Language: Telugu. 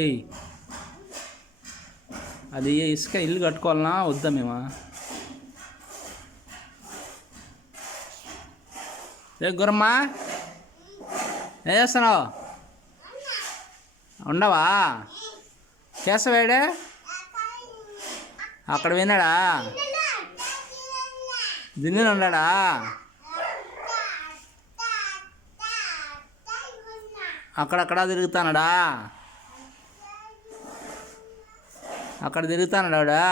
ఏయ్, అది ఇసుక ఇల్లు కట్టుకోవాలన్నా వద్దా మేము? ఏ గురమ్మా, ఏం చేస్తున్నావు? ఉండవా? కేశవేడే అక్కడ విన్నాడా? దిన్నెలు ఉన్నాడా? అక్కడక్కడ తిరుగుతానాడా? అక్కడ తిరుగుతానాడా?